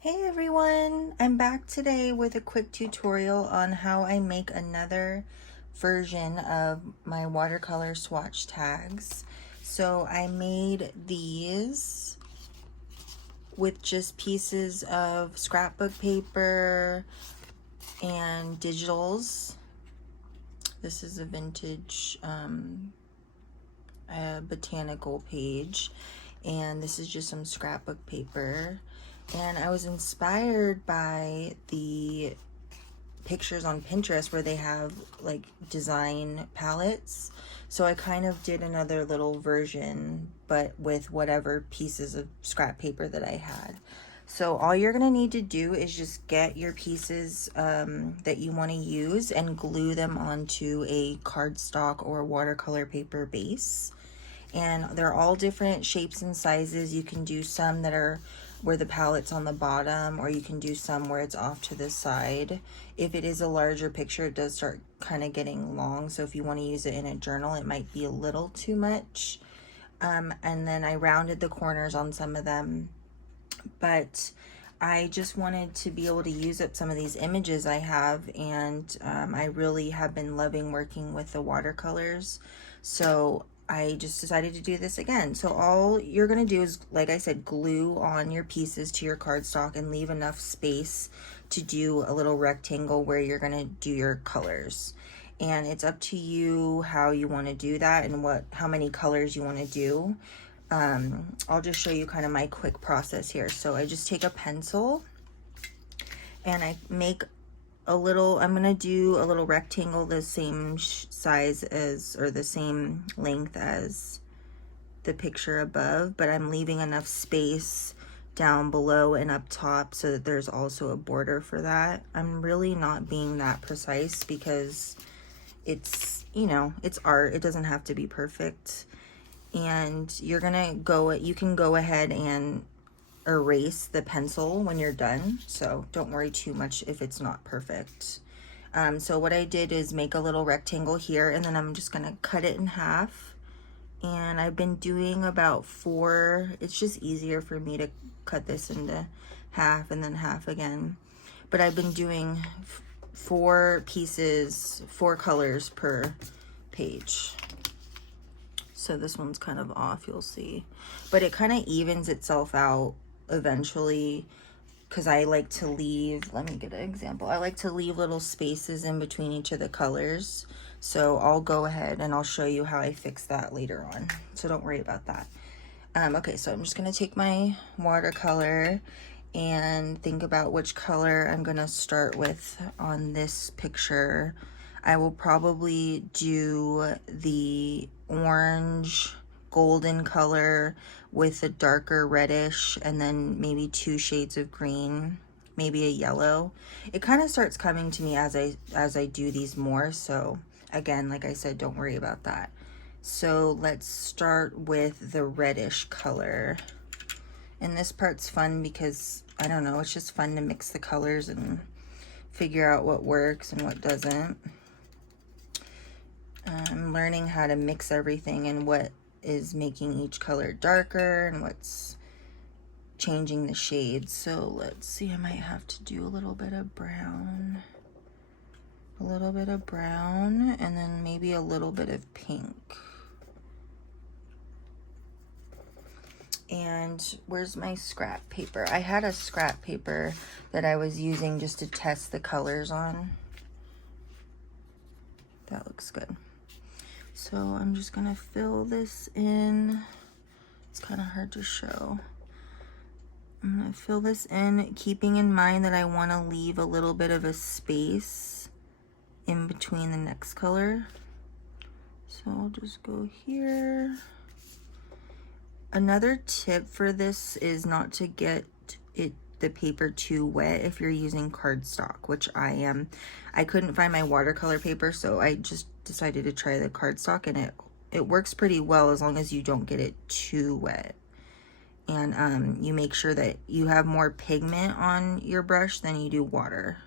Hey everyone, I'm back today with a quick tutorial on how I make another version of my watercolor swatch tags. So I made these with just pieces of scrapbook paper and digitals. This is a vintage botanical page, and this is just some scrapbook paper. And I was inspired by the pictures on Pinterest where they have like design palettes. So I kind of did another little version, but with whatever pieces of scrap paper that I had. So all you're gonna need to do is just get your pieces that you want to use and glue them onto a cardstock or watercolor paper base. And they're all different shapes and sizes. You can do some that are where the palette's on the bottom, or you can do some where it's off to the side. If it is a larger picture, it does start kind of getting long, so if you want to use it in a journal, it might be a little too much. And then I rounded the corners on some of them, but I just wanted to be able to use up some of these images I have, and I really have been loving working with the watercolors, so I just decided to do this again. So all you're gonna do is, like I said, glue on your pieces to your cardstock and leave enough space to do a little rectangle where you're gonna do your colors. And it's up to you how you want to do that and how many colors you want to do. I'll just show you kind of my quick process here. So I just take a pencil and I make I'm gonna do a little rectangle the same size as, or the same length as the picture above, but I'm leaving enough space down below and up top so that there's also a border for that. I'm really not being that precise because it's, it's art. It doesn't have to be perfect. And you can go ahead and erase the pencil when you're done, so don't worry too much if it's not perfect. So what I did is make a little rectangle here, and then I'm just gonna cut it in half, and I've been doing about 4. It's just easier for me to cut this into half and then half again, but I've been doing 4 pieces, 4 colors per page. So this one's kind of off, you'll see, but it kind of evens itself out eventually, because I like to leave, let me get an example, I like to leave little spaces in between each of the colors. So I'll go ahead and I'll show you how I fix that later on, so don't worry about that. Okay, so I'm just gonna take my watercolor and think about which color I'm gonna start with on this picture. I will probably do the orange golden color with a darker reddish, and then maybe 2 shades of green, maybe a yellow. It kind of starts coming to me as I do these more, so again, like I said, don't worry about that. So let's start with the reddish color. And this part's fun because, I don't know, it's just fun to mix the colors and figure out what works and what doesn't. I'm learning how to mix everything and what is making each color darker and what's changing the shades. So let's see, I might have to do a little bit of brown, and then maybe a little bit of pink. And where's my scrap paper? I had a scrap paper that I was using just to test the colors on. That looks good. So I'm just gonna fill this in. It's kind of hard to show. I'm gonna fill this in, keeping in mind that I want to leave a little bit of a space in between the next color. So I'll just go here. Another tip for this is not to get the paper too wet if you're using cardstock, which I am. I couldn't find my watercolor paper, so I just decided to try the cardstock, and it works pretty well as long as you don't get it too wet. And you make sure that you have more pigment on your brush than you do water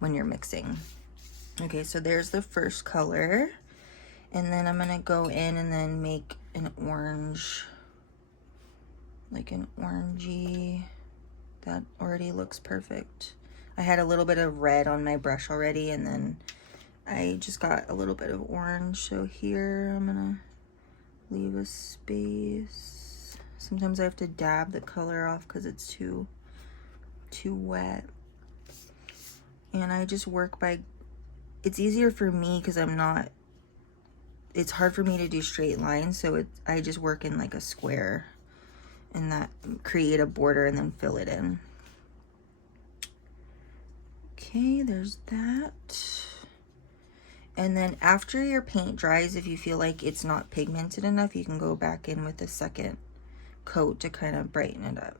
when you're mixing. Okay, so there's the first color, and then I'm gonna go in and then make an orange, like an orangey that already looks perfect. I had a little bit of red on my brush already, and then I just got a little bit of orange. So here I'm gonna leave a space. Sometimes I have to dab the color off because it's too wet. And I just work by, it's easier for me because it's hard for me to do straight lines, so I just work in like a square and that create a border and then fill it in. Okay, there's that. And then after your paint dries, if you feel like it's not pigmented enough, you can go back in with a second coat to kind of brighten it up.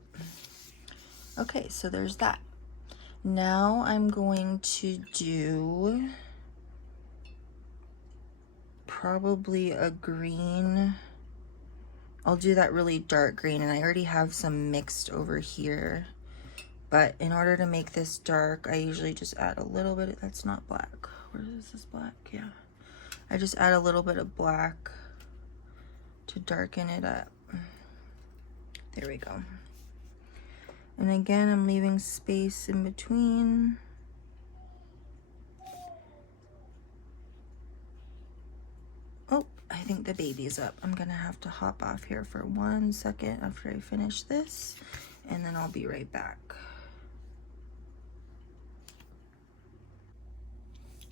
Okay, so there's that. Now I'm going to do probably a green. I'll do that really dark green, and I already have some mixed over here. But in order to make this dark, I usually just add a little bit. That's not black. Where is this black? Yeah. I just add a little bit of black to darken it up. There we go. And again, I'm leaving space in between. Oh, I think the baby's up. I'm gonna have to hop off here for 1 second after I finish this, and then I'll be right back.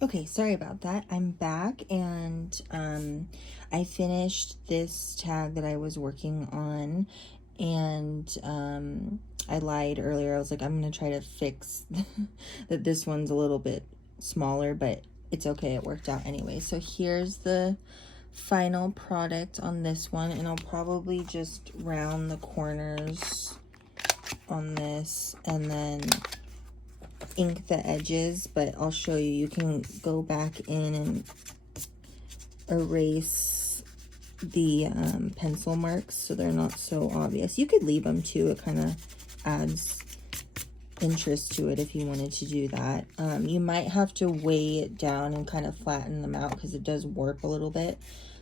Okay, sorry about that. I'm back, and I finished this tag that I was working on, and I lied earlier. I was like, I'm gonna try to fix that this one's a little bit smaller, but it's okay, it worked out anyway. So here's the final product on this one, and I'll probably just round the corners on this and then ink the edges, but I'll show you. You can go back in and erase the pencil marks so they're not so obvious. You could leave them too. It kind of adds interest to it if you wanted to do that. You might have to weigh it down and kind of flatten them out because it does warp a little bit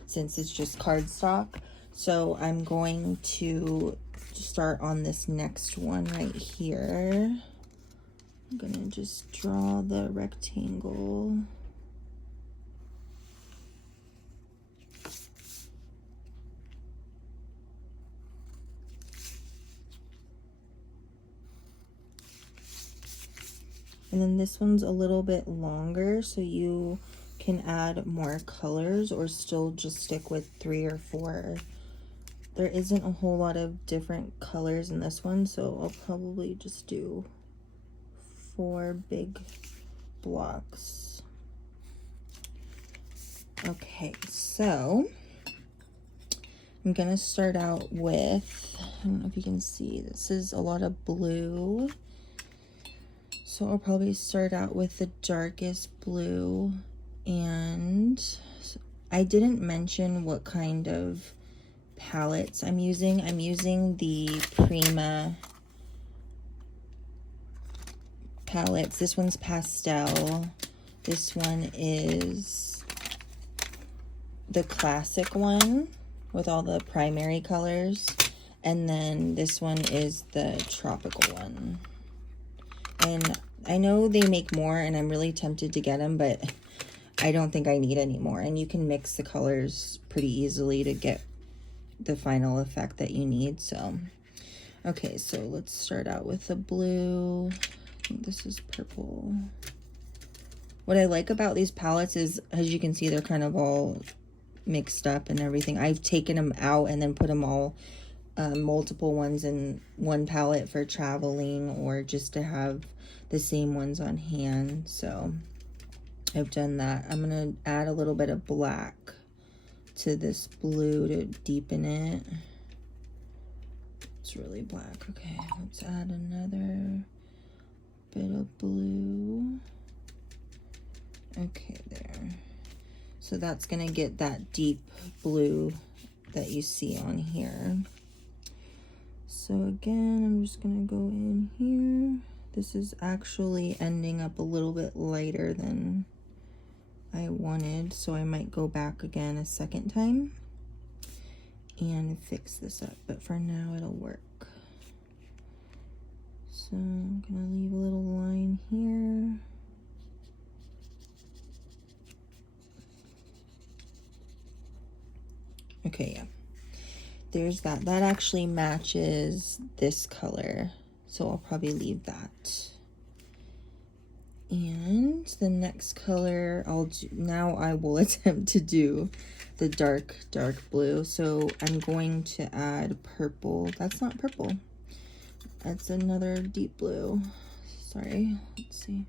since it's just cardstock. So I'm going to start on this next one right here. I'm gonna just draw the rectangle. And then this one's a little bit longer, so you can add more colors or still just stick with 3 or 4. There isn't a whole lot of different colors in this one, so I'll probably just do 4 big blocks. Okay, so I'm gonna start out with, I don't know if you can see, this is a lot of blue. So I'll probably start out with the darkest blue, and I didn't mention what kind of palettes I'm using. I'm using the Prima palettes. This one's pastel. This one is the classic one with all the primary colors, and then this one is the tropical one. And I know they make more, and I'm really tempted to get them, but I don't think I need any more. And you can mix the colors pretty easily to get the final effect that you need. So, okay, so let's start out with the blue. I think this is purple. What I like about these palettes is, as you can see, they're kind of all mixed up and everything. I've taken them out and then put them all multiple ones in one palette for traveling or just to have the same ones on hand. So I've done that. I'm gonna add a little bit of black to this blue to deepen it. It's really black. Okay, let's add another bit of blue. Okay, there. So that's gonna get that deep blue that you see on here. So again, I'm just gonna go in here. This is actually ending up a little bit lighter than I wanted, so I might go back again a second time and fix this up, but for now it'll work. So So I'm gonna leave a little line here. Okay, yeah. There's that. That actually matches this color, so I'll probably leave that. And the next color I'll do, now I will attempt to do the dark blue. So I'm going to add purple. That's not purple. That's another deep blue. Sorry, let's see.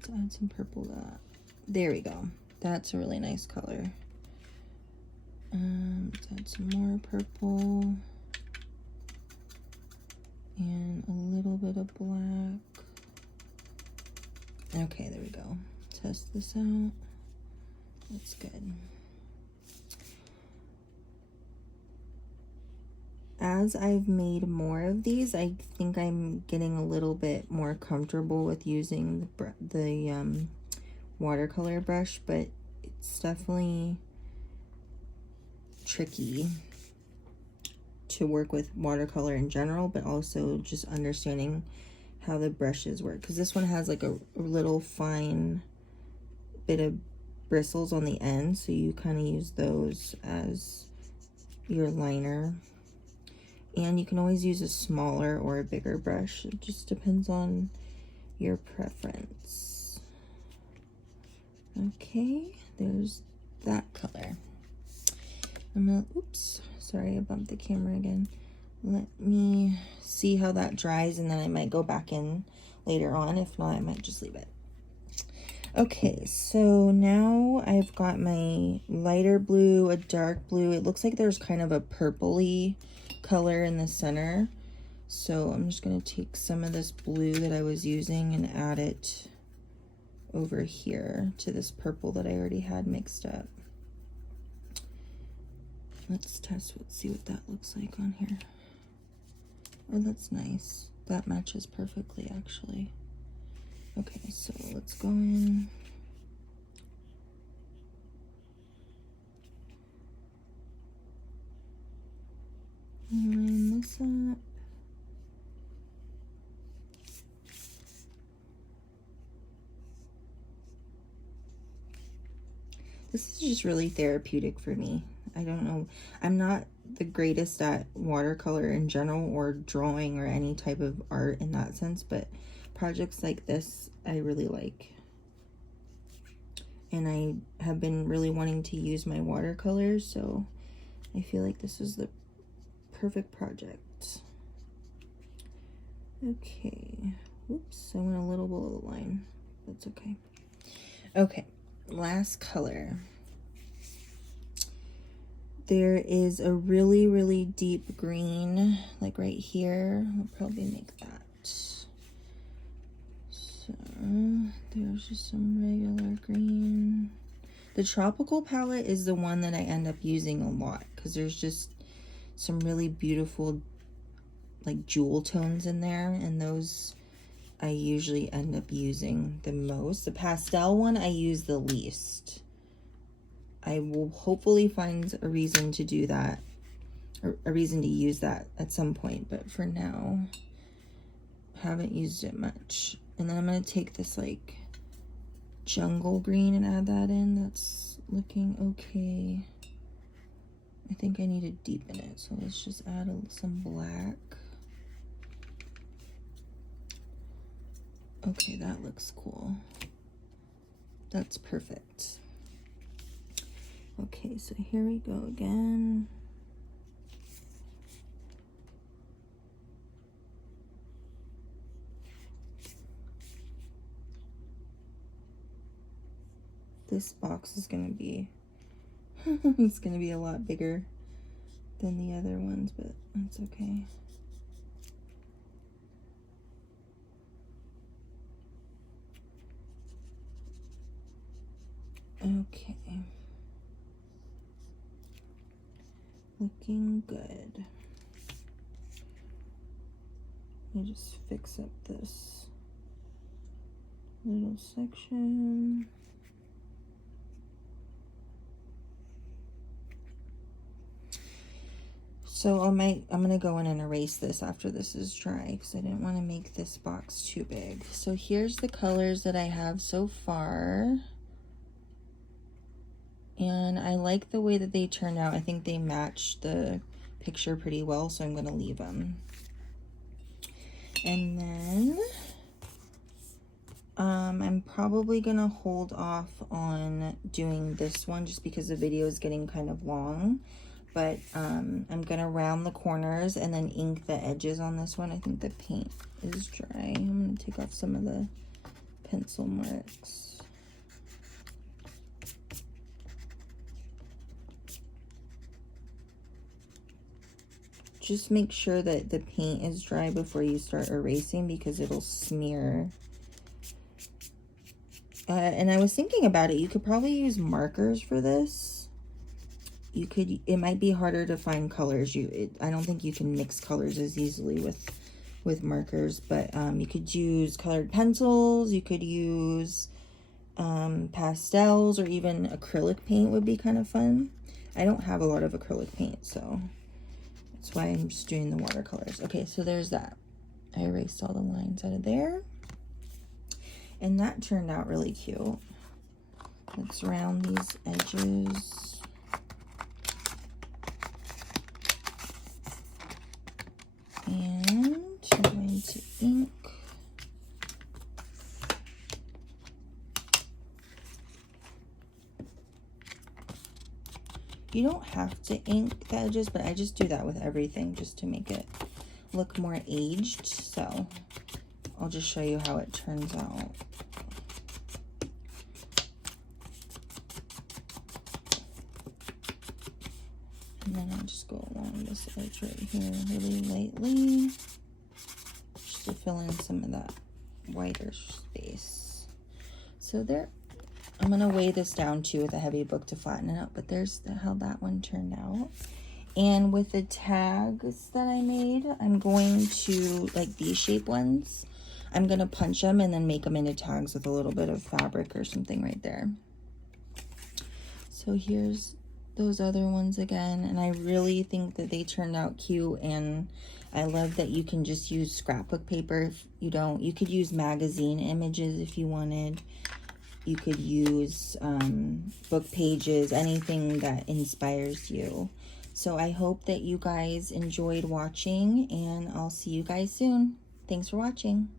Let's add some purple to that. There we go. That's a really nice color. Let's add some more purple. And a little bit of black. Okay, there we go. Test this out. That's good. As I've made more of these, I think I'm getting a little bit more comfortable with using the watercolor brush, but it's definitely tricky to work with watercolor in general, but also just understanding how the brushes work, because this one has like a little fine bit of bristles on the end, so you kind of use those as your liner. And you can always use a smaller or a bigger brush. It just depends on your preference. Okay, there's that color. I'm gonna, oops, sorry, I bumped the camera again. Let me see how that dries, and then I might go back in later on. If not, I might just leave it. Okay, so now I've got my lighter blue, a dark blue. It looks like there's kind of a purpley color in the center. So I'm just going to take some of this blue that I was using and add it over here to this purple that I already had mixed up. Let's test, let's see what that looks like on here. Oh, that's nice. That matches perfectly, actually. Okay, so let's go in. Line this up. This is just really therapeutic for me. I don't know. I'm not the greatest at watercolor in general or drawing or any type of art in that sense, but projects like this I really like. And I have been really wanting to use my watercolors, so I feel like this is the perfect project. Okay. Oops, I went a little below the line. That's okay. Okay, last color. There is a really, really deep green, like right here. I'll probably make that. So there's just some regular green. The tropical palette is the one that I end up using a lot, because there's just some really beautiful like jewel tones in there, and those I usually end up using the most. The pastel one I use the least. I will hopefully find a reason to do that, or a reason to use that at some point, but for now, haven't used it much. And then I'm going to take this like jungle green and add that in. That's looking okay. I think I need to deepen it, so let's just add some black. Okay, that looks cool. That's perfect. Okay, so here we go again. This box is gonna be, it's gonna be a lot bigger than the other ones, but that's okay. Okay. Looking good. Let me just fix up this little section. So I'm gonna go in and erase this after this is dry because I didn't want to make this box too big. So here's the colors that I have so far. And I like the way that they turned out. I think they match the picture pretty well, so I'm gonna leave them. And then I'm probably gonna hold off on doing this one just because the video is getting kind of long. But I'm gonna round the corners and then ink the edges on this one. I think the paint is dry. I'm gonna take off some of the pencil marks. Just make sure that the paint is dry before you start erasing because it'll smear. And I was thinking about it, you could probably use markers for this. It might be harder to find colors. I don't think you can mix colors as easily with markers, but you could use colored pencils, you could use pastels, or even acrylic paint would be kind of fun. I don't have a lot of acrylic paint, so that's why I'm just doing the watercolors. Okay, so there's that. I erased all the lines out of there. And that turned out really cute. Let's round these edges. And I'm going to ink. You don't have to ink the edges, but I just do that with everything just to make it look more aged. So I'll just show you how it turns out. And then I'll just go along this edge right here really lightly, just to fill in some of that whiter space. So there, I'm gonna weigh this down too with a heavy book to flatten it out, but there's how that one turned out. And with the tags that I made, I'm going to, like these shape ones, I'm gonna punch them and then make them into tags with a little bit of fabric or something right there. So here's those other ones again, and I really think that they turned out cute, and I love that you can just use scrapbook paper if you don't. You could use magazine images if you wanted. You could use book pages, anything that inspires you. So I hope that you guys enjoyed watching, and I'll see you guys soon. Thanks for watching.